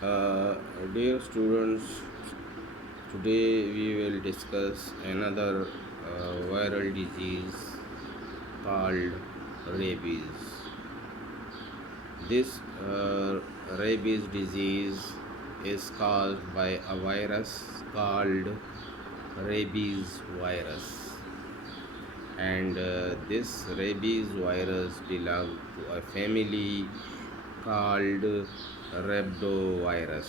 Uh, Dear students, today we will discuss another viral disease called rabies. This rabies disease is caused by a virus called rabies virus, and this rabies virus belongs to a family called rhabdovirus.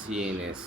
CNS।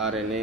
RNA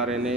RNA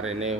RNA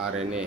RNA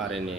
RNA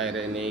RNA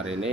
RNA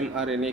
mRNA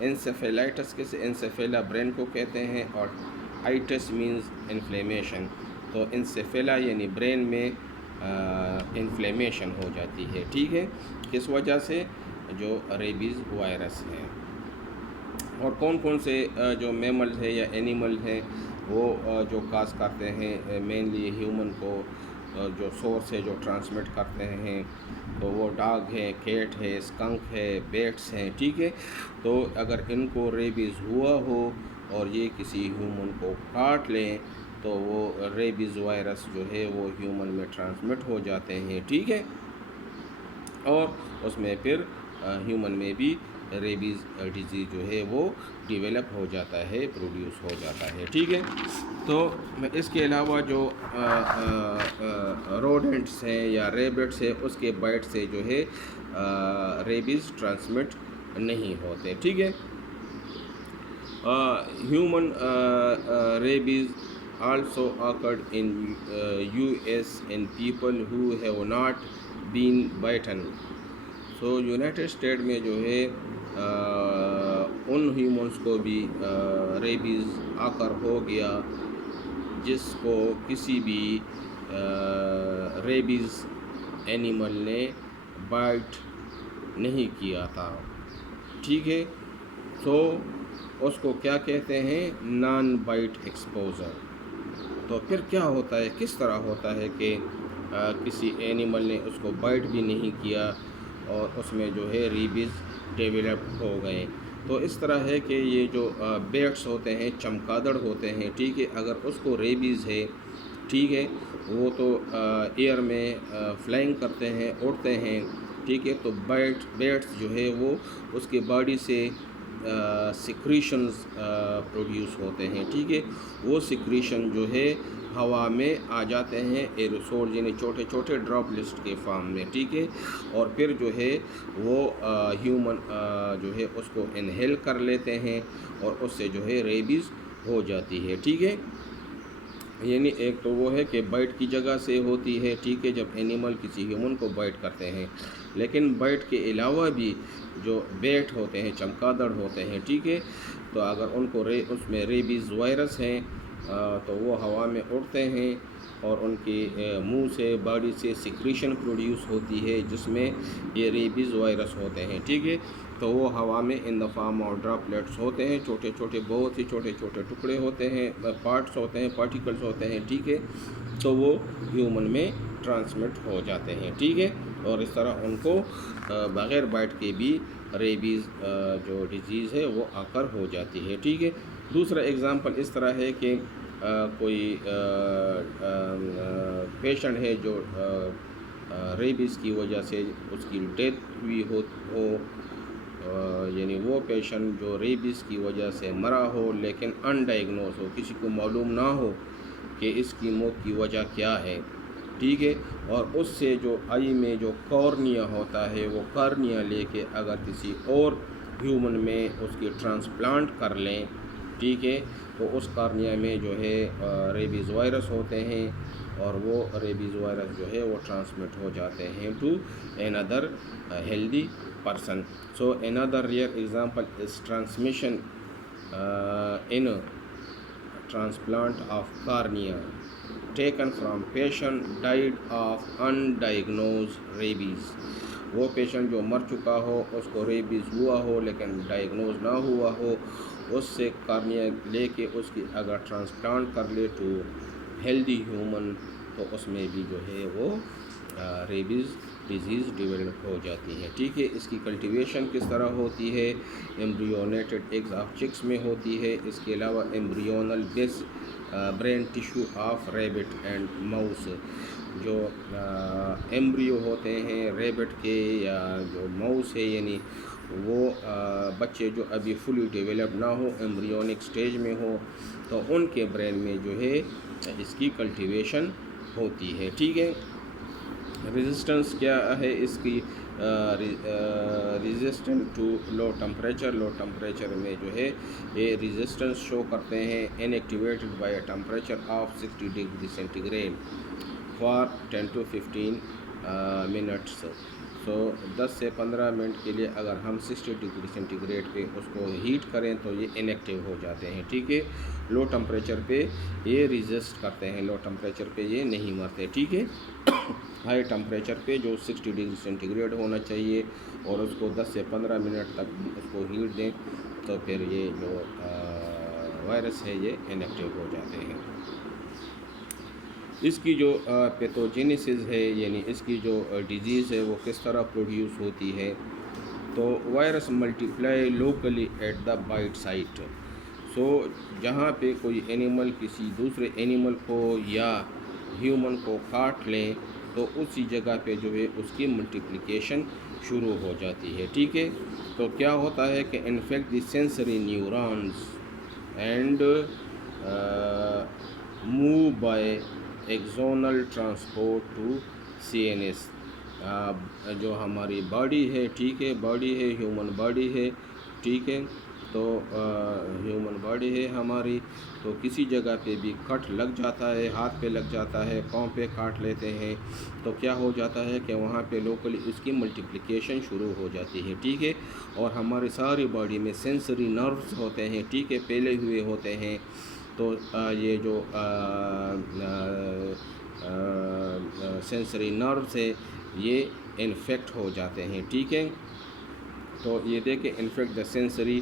انسیفیلائٹس کسے انسیفیلا brain کو کہتے ہیں اور آئٹس means inflammation. تو انسیفیلا یعنی brain میں inflammation ہو جاتی ہے. ٹھیک ہے, کس وجہ سے؟ جو ریبیز وائرس ہے. اور کون کون سے جو میمل ہے یا اینیمل ہیں وہ جو کاز کرتے ہیں مینلی ہیومن کو جو سورس ہے جو ٹرانسمٹ کرتے ہیں, تو وہ ڈاگ ہے, کیٹ ہے, اسکنک ہے, بیٹس ہیں. ٹھیک ہے, تو اگر ان کو ریبیز ہوا ہو اور یہ کسی ہیومن کو کاٹ لیں تو وہ ریبیز وائرس جو ہے وہ ہیومن میں ٹرانسمٹ ہو جاتے ہیں. ٹھیک ہے, اور اس میں پھر ہیومن میں بھی ریبیز ڈیزیز جو ہے وہ ڈیولپ ہو جاتا ہے, پروڈیوس ہو جاتا ہے. ٹھیک ہے, تو اس کے علاوہ جو روڈنٹس ہیں یا ریبٹس ہیں اس کے بائٹ سے جو ہے ریبیز ٹرانسمٹ نہیں ہوتے. ٹھیک ہے, human rabies also occurred in US in people who have not been bitten. So United state میں جو ہے ان ہیومنس کو بھی ریبیز آ کر ہو گیا جس کو کسی بھی ریبیز اینیمل نے بائٹ نہیں کیا تھا. ٹھیک ہے, سو اس کو کیا کہتے ہیں؟ Naan byte exposure. تو پھر کیا ہوتا ہے, کس طرح ہوتا ہے کہ کسی اینیمل نے اس کو بائٹ بھی نہیں کیا اور اس میں جو ہے ریبیز ڈیولپ ہو گئے؟ تو اس طرح ہے کہ یہ جو بیٹس ہوتے ہیں, چمگادڑ ہوتے ہیں, ٹھیک ہے, اگر اس کو ریبیز ہے, ٹھیک ہے, وہ تو ایئر میں فلائنگ کرتے ہیں, اڑتے ہیں. ٹھیک ہے, تو بیٹس جو ہے وہ اس کے باڈی سے سیکریشنز پروڈیوس ہوتے ہیں. ٹھیک ہے, وہ سیکریشن جو ہے ہوا میں آ جاتے ہیں ایروسول یعنی چھوٹے چھوٹے ڈراپ لسٹ کے فارم میں. ٹھیک ہے, اور پھر جو ہے وہ ہیومن جو ہے اس کو انہیل کر لیتے ہیں اور اس سے جو ہے ریبیز ہو جاتی ہے. ٹھیک ہے, یعنی ایک تو وہ ہے کہ بائٹ کی جگہ سے ہوتی ہے. ٹھیک ہے, جب اینیمل کسی ہیومن کو بائٹ کرتے ہیں, لیکن بائٹ کے علاوہ بھی جو بیٹ ہوتے ہیں, چمگادڑ ہوتے ہیں, ٹھیک ہے, تو اگر ان کو اس میں ریبیز وائرس ہیں تو وہ ہوا میں اڑتے ہیں اور ان کے منہ سے, باڈی سے سیکریشن پروڈیوس ہوتی ہے جس میں یہ ریبیز وائرس ہوتے ہیں. ٹھیک ہے, تو وہ ہوا میں ان دا فارم آف ڈراپلیٹس ہوتے ہیں, چھوٹے چھوٹے, بہت ہی چھوٹے چھوٹے ٹکڑے ہوتے ہیں, پارٹس ہوتے ہیں, پارٹیکلس ہوتے ہیں. ٹھیک ہے, تو وہ ہیومن میں ٹرانسمٹ ہو جاتے ہیں. ٹھیک ہے, اور اس طرح ان کو بغیر بائٹ کے بھی ریبیز جو ڈیزیز ہے وہ آ کر ہو جاتی ہے. ٹھیک ہے, دوسرا ایگزامپل اس طرح ہے کہ کوئی پیشنٹ ہے جو ریبیز کی وجہ سے اس کی ڈیتھ ہوئی ہو, یعنی وہ پیشنٹ جو ریبیز کی وجہ سے مرا ہو لیکن ان ڈائگنوز ہو, کسی کو معلوم نہ ہو کہ اس کی موت کی وجہ کیا ہے. ٹھیک ہے, اور اس سے جو آئی میں جو کارنیا ہوتا ہے وہ کارنیا لے کے اگر کسی اور ہیومن میں اس کی ٹرانسپلانٹ کر لیں, ٹھیک ہے, تو اس کارنیا میں جو ہے ریبیز وائرس ہوتے ہیں اور وہ ریبیز وائرس جو ہے وہ ٹرانسمٹ ہو جاتے ہیں to another healthy person. So another rare example is transmission in transplant of cornea taken from patient died of undiagnosed rabies. وہ پیشنٹ جو مر چکا ہو, اس کو ریبیز ہوا ہو لیکن ڈائگنوز نہ ہوا ہو, اس سے کارنیا لے کے اس کی اگر ٹرانسپلانٹ کر لے ٹو ہیلدی ہیومن تو اس میں بھی جو ہے وہ ریبیز ڈیزیز ڈیولپ ہو جاتی ہے. ٹھیک ہے, اس کی کلٹیویشن کس طرح ہوتی ہے؟ ایمبریونیٹڈ ایگز آف چکس میں ہوتی ہے. اس کے علاوہ embryonal base brain tissue of rabbit and mouse, جو ایمبریو ہوتے ہیں ریبٹ کے یا جو ماؤس ہے, یعنی وہ بچے جو ابھی فلی ڈیولپ نہ ہو, ایمبریونک سٹیج میں ہو, تو ان کے برین میں جو ہے اس کی کلٹیویشن ہوتی ہے. ٹھیک ہے, ریزسٹنس کیا ہے اس کی؟ Resistant to low temperature. Low temperature میں جو ہے یہ ریزسٹنس شو کرتے ہیں inactivated by a temperature of 60 degree centigrade for 10 to 15 minutes. تو 10 سے 15 منٹ کے لیے اگر ہم 60 ڈگری سینٹی گریڈ پہ اس کو ہیٹ کریں تو یہ انیکٹیو ہو جاتے ہیں، ٹھیک ہے۔ لو ٹمپریچر پہ یہ ریزسٹ کرتے ہیں، لو ٹمپریچر پہ یہ نہیں مرتے، ٹھیک ہے۔ ہائی ٹمپریچر پہ جو 60 ڈگری سینٹی گریڈ ہونا چاہیے اور اس کو 10 سے 15 منٹ تک اس کو ہیٹ دیں تو پھر یہ جو وائرس ہے یہ انیکٹیو ہو جاتے ہیں۔ اس کی جو پیتھوجینیسس ہے، یعنی اس کی جو ڈیزیز ہے وہ کس طرح پروڈیوس ہوتی ہے، تو virus multiply locally at the bite site. So جہاں پہ کوئی اینیمل کسی دوسرے اینیمل کو یا ہیومن کو کاٹ لیں تو اسی جگہ پہ جو ہے اس کی ملٹیپلیکیشن شروع ہو جاتی ہے، ٹھیک ہے۔ تو کیا ہوتا ہے کہ infect the sensory neurons and move by axonal transport to C N S. جو ہماری باڈی ہے، ٹھیک ہے، باڈی ہے، ہیومن باڈی ہے، ٹھیک ہے، تو ہیومن باڈی ہے ہماری، تو کسی جگہ پہ بھی کٹ لگ جاتا ہے، ہاتھ پہ لگ جاتا ہے، پاؤں پہ کاٹ لیتے ہیں تو کیا ہو جاتا ہے کہ وہاں پہ لوکلی اس کی ملٹیپلیکیشن شروع ہو جاتی ہے، ٹھیک ہے۔ اور ہماری ساری باڈی میں سینسری نروز ہوتے ہیں، ٹھیک ہے، پھیلے ہوئے ہوتے ہیں، تو یہ جو سینسری نروز ہے یہ انفیکٹ ہو جاتے ہیں، ٹھیک ہے۔ تو یہ دیکھیں انفیکٹ دا سینسری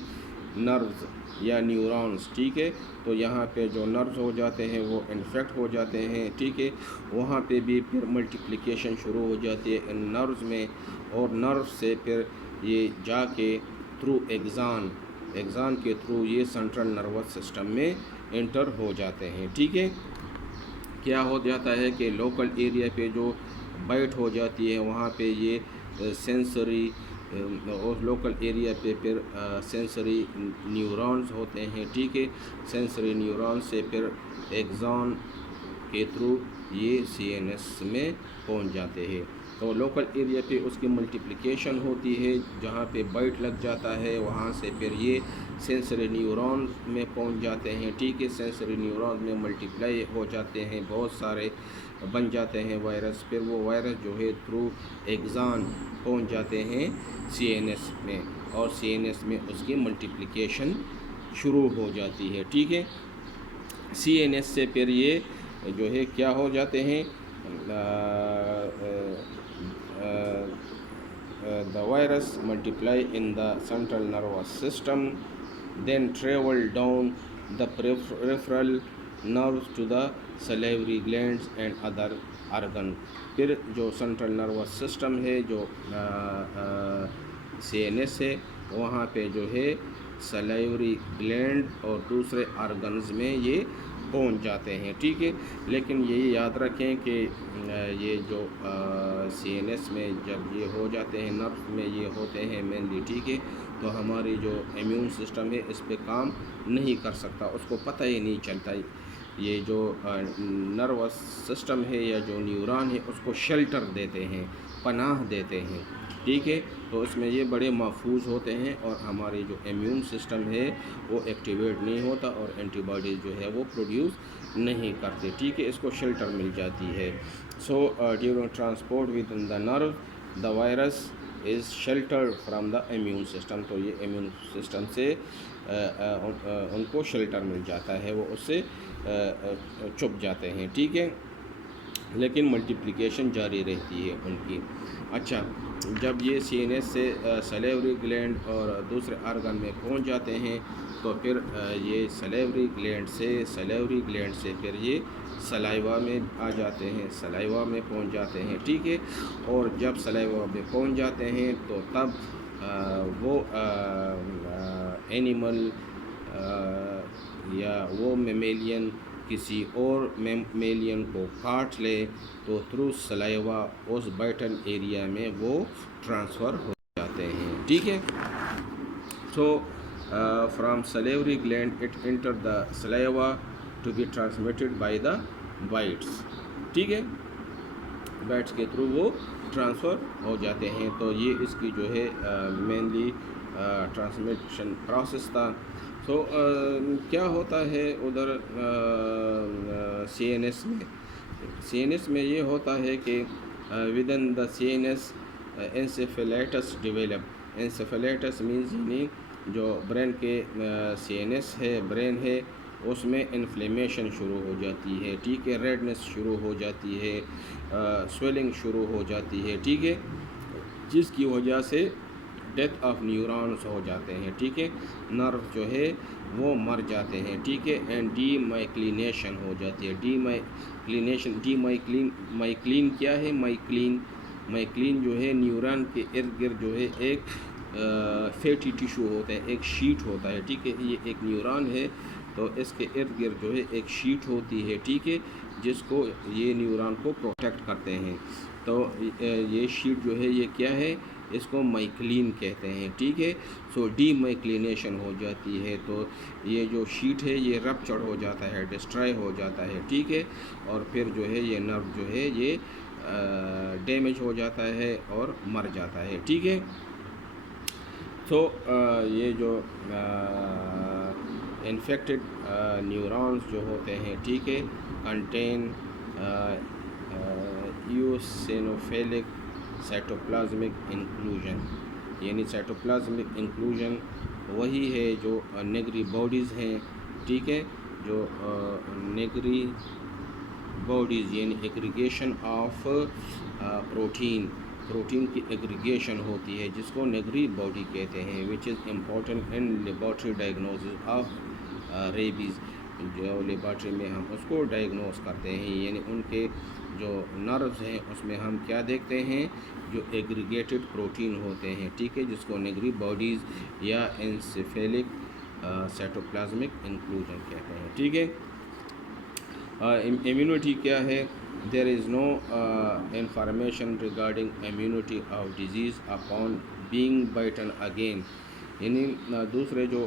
نروز یا نیورونز، ٹھیک ہے، تو یہاں پہ جو نروز ہو جاتے ہیں وہ انفیکٹ ہو جاتے ہیں، ٹھیک ہے، وہاں پہ بھی پھر ملٹیپلیکیشن شروع ہو جاتی ہے ان نروز میں، اور نروز سے پھر یہ جا کے تھرو ایگزان کے تھرو یہ سینٹرل نروس سسٹم میں انٹر ہو جاتے ہیں، ٹھیک ہے۔ کیا ہو جاتا ہے کہ لوکل ایریا پہ جو بائٹ ہو جاتی ہے وہاں پہ یہ سینسری، اور لوکل ایریا پہ پھر سینسری نیورونز ہوتے ہیں، ٹھیک ہے، سینسری نیورون سے پھر ایگزان کے تھرو یہ سی این ایس میں پہنچ جاتے ہیں۔ تو لوکل ایریا پہ اس کی ملٹیپلیکیشن ہوتی ہے، جہاں پہ بائٹ لگ جاتا ہے وہاں سے پھر یہ سینسری نیورون میں پہنچ جاتے ہیں، ٹھیک ہے، سینسری نیورون میں ملٹیپلائی ہو جاتے ہیں، بہت سارے بن جاتے ہیں وائرس، پھر وہ وائرس جو ہے تھرو ایگزان پہنچ جاتے ہیں سی این ایس میں، اور سی این ایس میں اس کی ملٹیپلیکیشن شروع ہو جاتی ہے، ٹھیک ہے۔ سی این ایس سے پھر یہ جو ہے کیا ہو جاتے ہیں، the virus multiply in the central nervous system, then travel down the peripheral nerves to the salivary glands and other organ۔ پھر جو سینٹرل نروس سسٹم ہے، جو سی این ایس ہے، وہاں پہ جو ہے سلیوری گلینڈ اور دوسرے آرگنز میں یہ پہنچ جاتے ہیں، ٹھیک ہے۔ لیکن یہ یاد رکھیں کہ یہ جو سی این ایس میں جب یہ ہو جاتے ہیں، نرو میں یہ ہوتے ہیں مینلی، ٹھیک ہے، تو ہماری جو امیون سسٹم ہے اس پہ کام نہیں کر سکتا، اس کو پتہ ہی نہیں چلتا۔ یہ جو نروس سسٹم ہے یا جو نیورون ہے اس کو شیلٹر دیتے ہیں، پناہ دیتے ہیں، ٹھیک ہے، تو اس میں یہ بڑے محفوظ ہوتے ہیں اور ہماری جو امیون سسٹم ہے وہ ایکٹیویٹ نہیں ہوتا اور اینٹی باڈیز جو ہے وہ پروڈیوس نہیں کرتے، ٹھیک ہے، اس کو شیلٹر مل جاتی ہے۔ So during transport with in the nerve the virus is sheltered from the immune system. تو یہ امیون سسٹم سے ان کو شیلٹر مل جاتا ہے، وہ اس سے چھپ جاتے ہیں، ٹھیک ہے، لیکن ملٹیپلیکیشن جاری رہتی ہے ان کی۔ اچھا، جب یہ سی این ایس سے سلیوری گلینڈ اور دوسرے آرگن میں پہنچ جاتے ہیں تو پھر یہ سلیوری گلینڈ سے پھر یہ سلائیوا میں آ جاتے ہیں، سلائیوا میں پہنچ جاتے ہیں، ٹھیک ہے، اور جب سلائیوا میں پہنچ جاتے ہیں تو تب وہ اینیمل یا وہ میملین کسی اور میملین کو کاٹ لے تو تھرو سلائیوا اس بائٹل ایریا میں وہ ٹرانسفر ہو جاتے ہیں، ٹھیک ہے۔ So from salivary gland it enter the saliva to be transmitted by the bites, ٹھیک ہے، بائٹس کے تھرو وہ ٹرانسفر ہو جاتے ہیں۔ تو یہ اس کی جو ہے مینلی ٹرانسمیشن پروسیس تھا۔ تو کیا ہوتا ہے ادھر سی این ایس میں یہ ہوتا ہے کہ with in the C N S encephalitis develop. Encephalitis means یعنی جو برین کے سی این ایس ہے برین ہے اس میں انفلیمیشن شروع ہو جاتی ہے, ٹھیک ہے, ریڈنس شروع ہو جاتی ہے, سویلنگ شروع ہو جاتی ہے, ٹھیک ہے, جس کی وجہ سے ڈیتھ آف نیورونس ہو جاتے ہیں, ٹھیک ہے, نرو جو ہے وہ مر جاتے ہیں, ٹھیک ہے, اینڈ ڈی مائکلینیشن ہو جاتی ہے. مائکلین کیا ہے؟ مائکلین جو ہے نیورون کے ارد گرد جو ہے ایک فیٹی ٹیشو ہوتا ہے, ایک شیٹ ہوتا ہے, ٹھیک ہے, یہ ایک نیورون ہے تو اس کے ارد گرد جو ہے ایک شیٹ ہوتی ہے, ٹھیک ہے, جس کو یہ نیورون کو پروٹیکٹ کرتے ہیں. تو یہ شیٹ جو ہے یہ کیا ہے؟ اس کو مائکلین کہتے ہیں, ٹھیک ہے. سو ڈی مائکلینیشن ہو جاتی ہے تو یہ جو شیٹ ہے یہ رپچر ہو جاتا ہے, ڈسٹرائے ہو جاتا ہے, ٹھیک ہے, اور پھر جو ہے یہ نرو جو ہے یہ ڈیمیج ہو جاتا ہے اور مر جاتا ہے, ٹھیک ہے. تو یہ جو انفیکٹڈ نیورونز جو ہوتے ہیں, ٹھیک ہے, کنٹین ایوسینوفیلک سائٹوپلازمک انکلوژن. یعنی سائٹوپلازمک انکلوژن وہی ہے جو نیگری باڈیز ہیں, ٹھیک ہے, جو نیگری باڈیز یعنی ایگریگیشن آف پروٹین کی ایگریگیشن ہوتی ہے جس کو نیگری باڈی کہتے ہیں, which is important in laboratory diagnosis of rabies. جو لیبارٹری میں ہم اس کو ڈائگنوز کرتے ہیں, یعنی ان کے جو نروز ہیں اس میں ہم کیا دیکھتے ہیں؟ جو ایگریگیٹڈ پروٹین ہوتے ہیں, ٹھیک ہے, جس کو نیگری باڈیز یا انسیفیلک سائٹوپلازمک انکلوژن کہتے ہیں, ٹھیک ہے. امیونٹی کیا ہے؟ There is no information regarding immunity of disease upon being bitten again. یعنی دوسرے جو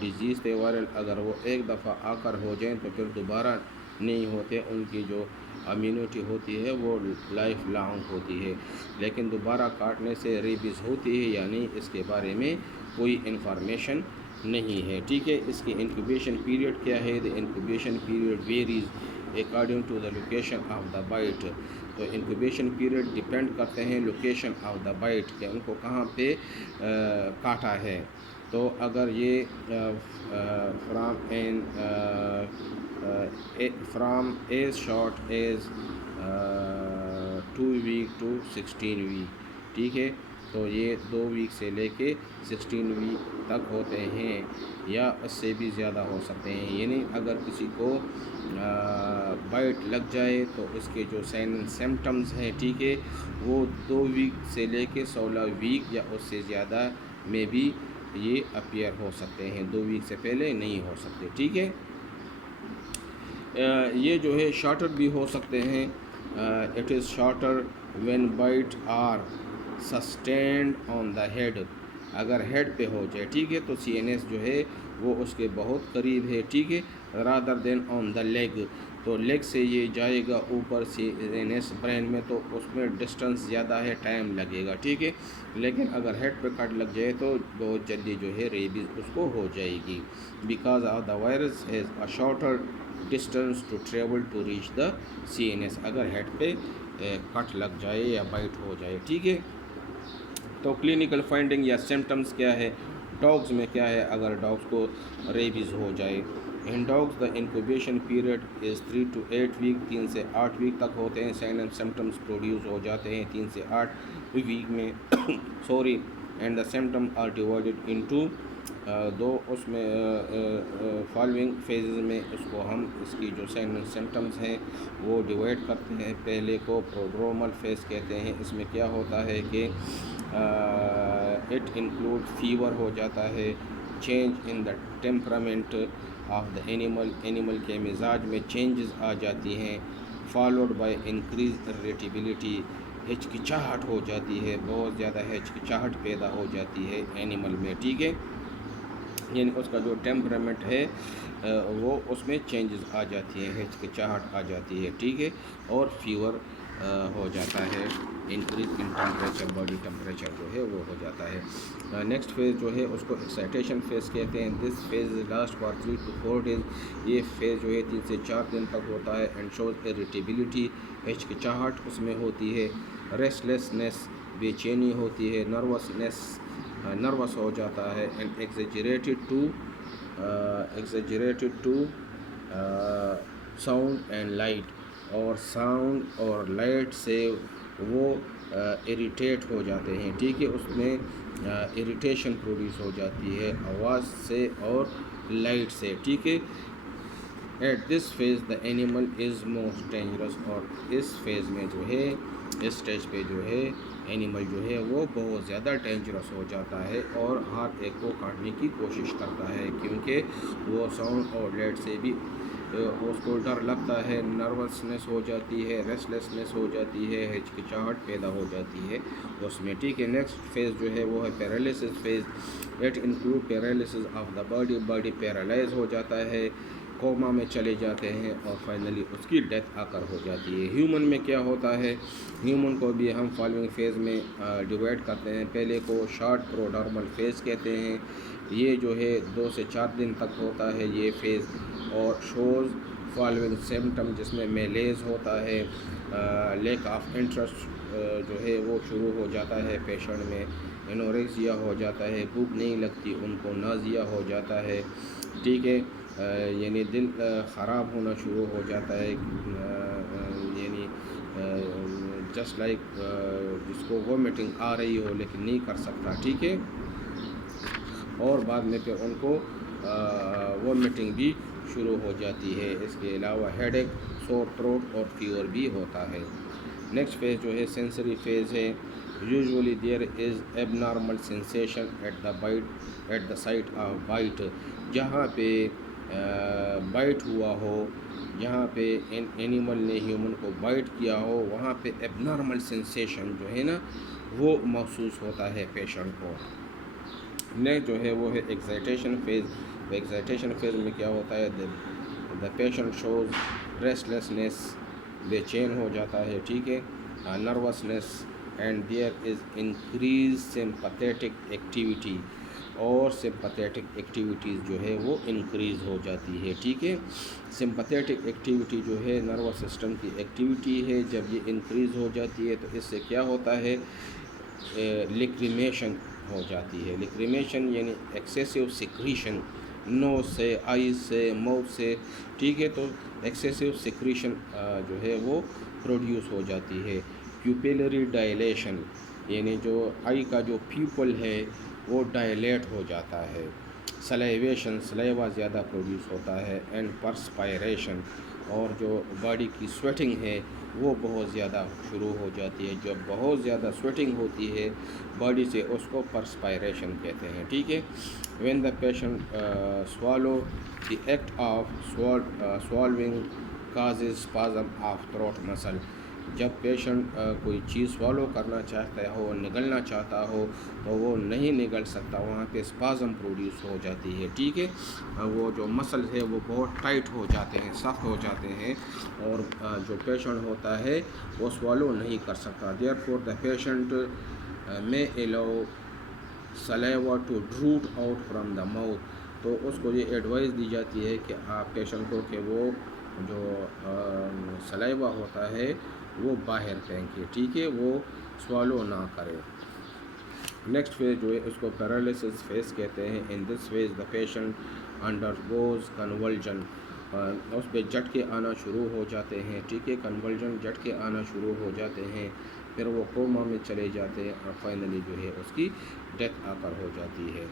ڈیزیز تھے وائرل, اگر وہ ایک دفعہ آ کر ہو جائیں تو پھر دوبارہ نہیں ہوتے, ان کی جو امیونٹی ہوتی ہے وہ لائف لانگ ہوتی ہے, لیکن دوبارہ کاٹنے سے ریبیز ہوتی ہے یا نہیں اس کے بارے میں کوئی انفارمیشن نہیں ہے, ٹھیک ہے. اس کی انکوبیشن پیریڈ کیا ہے؟ The incubation period varies according to the location of the bite. تو انکوبیشن پیریڈ ڈپینڈ کرتے ہیں لوکیشن آف دا بائٹ, کہ ان کو کہاں پہ کاٹا ہے. تو اگر یہ from as short as 2 week to 16 week, ٹھیک ہے, تو یہ 2 ویک سے لے کے 16 ویک تک ہوتے ہیں یا اس سے بھی زیادہ ہو سکتے ہیں. یعنی اگر کسی کو بائٹ لگ جائے تو اس کے جو سائن سمٹمز ہیں, ٹھیک ہے, وہ 2 ویک سے لے کے 16 ویک یا اس سے زیادہ میں بھی یہ اپیئر ہو سکتے ہیں, 2 ویک سے پہلے نہیں ہو سکتے, ٹھیک ہے. یہ جو ہے شارٹر بھی ہو سکتے ہیں. It is shorter when bite are sustained on the head. اگر ہیڈ پہ ہو جائے, ٹھیک ہے, تو سی این ایس جو ہے وہ اس کے بہت قریب ہے, ٹھیک ہے, رادر دین آن دا لیگ. تو لیگ سے یہ جائے گا اوپر سی این ایس برین میں, تو اس میں ڈسٹنس زیادہ ہے, ٹائم لگے گا, ٹھیک ہے. لیکن اگر ہیڈ پہ کٹ لگ جائے تو بہت جلدی جو ہے ریبیز اس کو ہو جائے گی, because of the virus has a shorter distance to travel to reach the C N S, اگر ہیڈ پہ کٹ لگ جائے یا بائٹ ہو جائے, ٹھیک ہے. تو کلینکل فائنڈنگ یا سمٹمز کیا ہے؟ ڈاگز میں کیا ہے اگر ڈاگز کو ریبیز ہو جائے؟ In dogs the incubation period is 3 to 8 week, 3 سے 8 ویک تک ہوتے ہیں. سائن اینڈ سمٹمز پروڈیوس ہو جاتے ہیں 3 سے 8 ویک میں sorry. And the symptom are divided into دو, اس میں فالوئنگ فیزز میں اس کو ہم اس کی جو سائن اینڈ سمٹمز ہیں وہ ڈیوائڈ کرتے ہیں. پہلے کو پروڈرومل فیز کہتے ہیں. اس میں کیا ہوتا ہے کہ اٹ انکلوڈ فیور ہو جاتا ہے, change in the temperament of the animal کے مزاج میں چینجز آ جاتی ہیں, فالوڈ بائی انکریز ارریٹیبلٹی, ہچکچاہٹ ہو جاتی ہے, بہت زیادہ ہچکچاہٹ پیدا ہو جاتی ہے اینیمل میں, ٹھیک ہے. یعنی اس کا جو ٹیمپرامنٹ ہے وہ اس میں چینجز آ جاتی ہیں, ہچکچاہٹ آ جاتی ہے, ٹھیک ہے, اور فیور ہو جاتا ہے, increase in temperature, body temperature جو ہے وہ ہو جاتا ہے. نیکسٹ فیز جو ہے اس کو ایکسائٹیشن فیز کہتے ہیں. This phase last for 3 to 4 days. یہ فیز جو ہے 3 سے 4 دن تک ہوتا ہے. اینڈ شوز اریٹیبلٹی, ہچکچاہٹ اس میں ہوتی ہے. ریسٹلیسنس بے چینی ہوتی ہے، نروس ہو جاتا ہے، and exaggerated to sound and light, اور ساؤنڈ اور لائٹ سے وہ اریٹیٹ ہو جاتے ہیں، ٹھیک ہے، اس میں اریٹیشن پروڈیوس ہو جاتی ہے آواز سے اور لائٹ سے، ٹھیک ہے۔ At this phase the animal is most dangerous, اور اس فیز میں جو ہے، اس اسٹیج پہ جو ہے اینیمل جو ہے وہ بہت زیادہ ڈینجرس ہو جاتا ہے اور ہر ایک کو کاٹنے کی کوشش کرتا ہے، کیونکہ وہ ساؤنڈ اور لائٹ سے بھی اس کو ڈر لگتا ہے، نروسنس ہو جاتی ہے، ریسٹلیسنس ہو جاتی ہے، ہچکچاہٹ پیدا ہو جاتی ہے اس میں، ٹھیک ہے۔ نیکسٹ فیز جو ہے وہ ہے paralysis phase, it include paralysis of the body paralyse ہو جاتا ہے، کوما میں چلے جاتے ہیں، اور فائنلی اس کی ڈیتھ آ کر ہو جاتی ہے۔ ہیومن میں کیا ہوتا ہے، ہیومن کو بھی ہم فالوئنگ فیز میں ڈیوائڈ کرتے ہیں۔ پہلے کو شارٹ پروڈرمل فیز کہتے ہیں، یہ جو ہے 2 سے 4 دن تک ہوتا ہے یہ فیز، اور شوز فالوئنگ سمٹم، جس میں میلیز ہوتا ہے، لیک آف انٹرسٹ جو ہے وہ شروع ہو جاتا ہے پیشنٹ میں، انوریکسیا ہو جاتا ہے، بھوک نہیں لگتی ان کو، نازیا ہو جاتا ہے، ٹھیک ہے، یعنی دل خراب ہونا شروع ہو جاتا ہے، یعنی جسٹ لائک جس کو وومیٹنگ آ رہی ہو لیکن نہیں کر سکتا، ٹھیک ہے، اور بعد میں پھر ان کو وومیٹنگ بھی شروع ہو جاتی ہے۔ اس کے علاوہ ہیڈ ایک، سور تھروٹ اور فیور بھی ہوتا ہے۔ نیکسٹ فیز جو ہے سینسری فیز ہے، usually there is abnormal sensation at the site of bite, جہاں پہ بائٹ ہوا ہو، جہاں پہ اینیمل نے ہیومن کو بائٹ کیا ہو، وہاں پہ ایب نارمل سینسیشن جو ہے نا وہ محسوس ہوتا ہے پیشنٹ کو۔ نیکسٹ جو ہے وہ ہے ایکسائٹیشن فیز، ایکسائٹیشن فیز میں کیا ہوتا ہے، دا پیشنٹ شوز ریسٹلیسنس، بے چین ہو جاتا ہے، ٹھیک ہے، nervousness, and there is increase sympathetic activity, اور سمپتھیٹک ایکٹیویٹیز جو ہے وہ انکریز ہو جاتی ہے، ٹھیک ہے۔ سمپتھیٹک ایکٹیویٹی جو ہے نروس سسٹم کی ایکٹیویٹی ہے، جب یہ انکریز ہو جاتی ہے تو اس سے کیا ہوتا ہے، لیکریمیشن ہو جاتی ہے۔ لیکریمیشن یعنی ایکسیسو سیکریشن، نوز سے، آئیز سے، ماؤتھ سے، ٹھیک ہے، تو ایکسیسو سیکریشن جو ہے وہ پروڈیوس ہو جاتی ہے۔ پیوپیلری ڈائلیشن، یعنی جو آئی کا جو پیپل ہے وہ ڈائلیٹ ہو جاتا ہے۔ سلیویشن، سلیوا زیادہ پروڈیوس ہوتا ہے، اینڈ پرسپائریشن، اور جو باڈی کی سویٹنگ ہے وہ بہت زیادہ شروع ہو جاتی ہے۔ جب بہت زیادہ سویٹنگ ہوتی ہے باڈی سے اس کو پرسپائریشن کہتے ہیں، ٹھیک ہے۔ When the patient swallow, the act of swallowing causes spasm of throat muscle, جب پیشنٹ کوئی چیز سوالو کرنا چاہتا ہو، نگلنا چاہتا ہو تو وہ نہیں نگل سکتا، وہاں پہ اسپازم پروڈیوس ہو جاتی ہے، ٹھیک ہے، وہ جو مسل ہے وہ بہت ٹائٹ ہو جاتے ہیں، سخت ہو جاتے ہیں، اور جو پیشنٹ ہوتا ہے وہ سوالو نہیں کر سکتا۔ Therefore the patient may allow saliva to drop out from the mouth، تو اس کو یہ ایڈوائز دی جاتی ہے کہ آپ پیشنٹ کو کہ وہ جو سلائیوا ہوتا ہے وہ باہر پھینکے، ٹھیک ہے، وہ سوالو نہ کرے۔ نیکسٹ فیز جو ہے اس کو پیرالسس فیز کہتے ہیں۔ In this phase the patient undergoes convulsion, اس پہ جھٹکے آنا شروع ہو جاتے ہیں، ٹھیک ہے، کنولجن، جھٹکے آنا شروع ہو جاتے ہیں، پھر وہ کوما میں چلے جاتے ہیں، اور فائنلی جو ہے اس کی ڈیتھ آ کر ہو جاتی ہے۔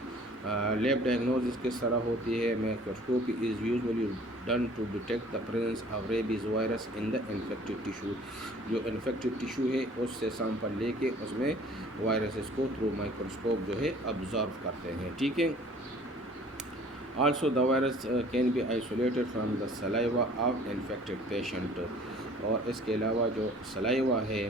لیب ڈائگنوزس کس طرح ہوتی ہے، microscopy is usually done to detect the presence of rabies virus in the infected tissue, جو انفیکٹڈ ٹیشو ہے اس سے سیمپل لے کے اس میں وائرسز کو تھرو مائکروسکوپ جو ہے آبزرو کرتے ہیں، ٹھیک ہے۔ Also the virus can be isolated from the saliva of infected patient, اور اس کے علاوہ جو سلائیوا ہے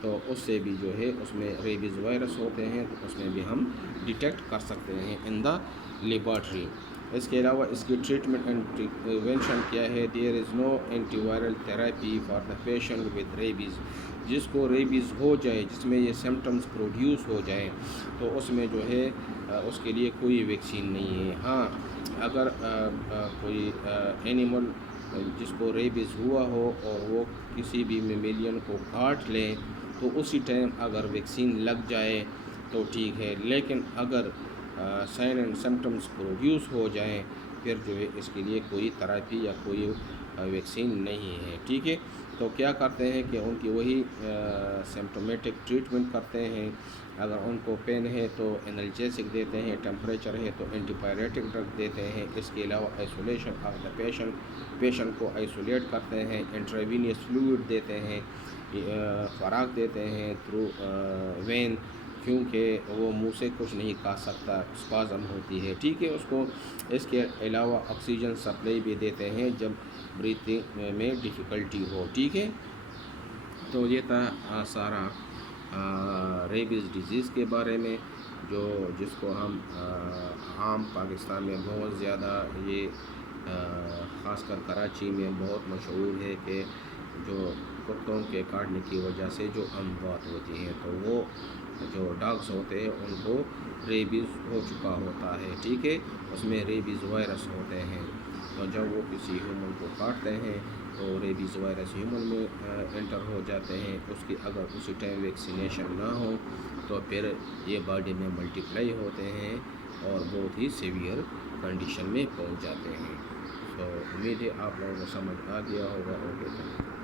تو اس سے بھی جو ہے اس میں ریبیز وائرس ہوتے ہیں، تو اس میں بھی ہم ڈیٹیکٹ کر سکتے ہیں ان دا لیبارٹری۔ اس کے علاوہ اس کی ٹریٹمنٹ اینڈ پریونشن کیا ہے، there is no antiviral therapy for the patient with rabies, جس کو ریبیز ہو جائے، جس میں یہ سمٹمز پروڈیوس ہو جائیں، تو اس میں جو ہے اس کے لیے کوئی ویکسین نہیں ہے۔ ہاں، اگر کوئی اینیمل جس کو ریبیز ہوا ہو اور وہ کسی بھی میملین کو کاٹ لیں تو اسی ٹائم اگر ویکسین لگ جائے تو ٹھیک ہے، لیکن اگر سائن اینڈ سمٹمز پروڈیوس ہو جائیں پھر جو ہے اس کے لیے کوئی تھراپی یا کوئی ویکسین نہیں ہے، ٹھیک ہے۔ تو کیا کرتے ہیں کہ ان کی وہی سمپٹومیٹک ٹریٹمنٹ کرتے ہیں۔ اگر ان کو پین ہے تو انالجیسک دیتے ہیں، ٹیمپریچر ہے تو اینٹی پائریٹک ڈرگ دیتے ہیں۔ اس کے علاوہ آئسولیشن آف دا پیشنٹ کو آئسولیٹ کرتے ہیں، انٹراوینیس فلوئڈ دیتے ہیں، خوراک دیتے ہیں تھرو وین، کیونکہ وہ منہ سے کچھ نہیں کھا سکتا، اسپازم ہوتی ہے، ٹھیک ہے اس کو۔ اس کے علاوہ آکسیجن سپلائی بھی دیتے ہیں جب بریتھنگ میں ڈیفیکلٹی ہو، ٹھیک ہے۔ تو یہ تھا سارا ریبیز ڈیزیز کے بارے میں، جس کو ہم عام پاکستان میں بہت زیادہ یہ خاص کر کراچی میں بہت مشہور ہے کہ جو کتوں کے کاٹنے کی وجہ سے جو اموات ہوتی ہیں تو وہ جو ڈاگس ہوتے ہیں ان کو ریبیز ہو چکا ہوتا ہے، ٹھیک ہے، اس میں ریبیز وائرس ہوتے ہیں۔ تو جب وہ کسی ہیومن کو کاٹتے ہیں تو ریبیز وائرس ہیومن میں انٹر ہو جاتے ہیں۔ اس کی اگر اسی ٹائم ویکسینیشن نہ ہو تو پھر یہ باڈی میں ملٹیپلائی ہوتے ہیں اور بہت ہی سیویئر کنڈیشن میں پہنچ جاتے ہیں۔ تو امید ہے آپ لوگوں کو سمجھ آ گیا ہوگا۔ Okay, thank you.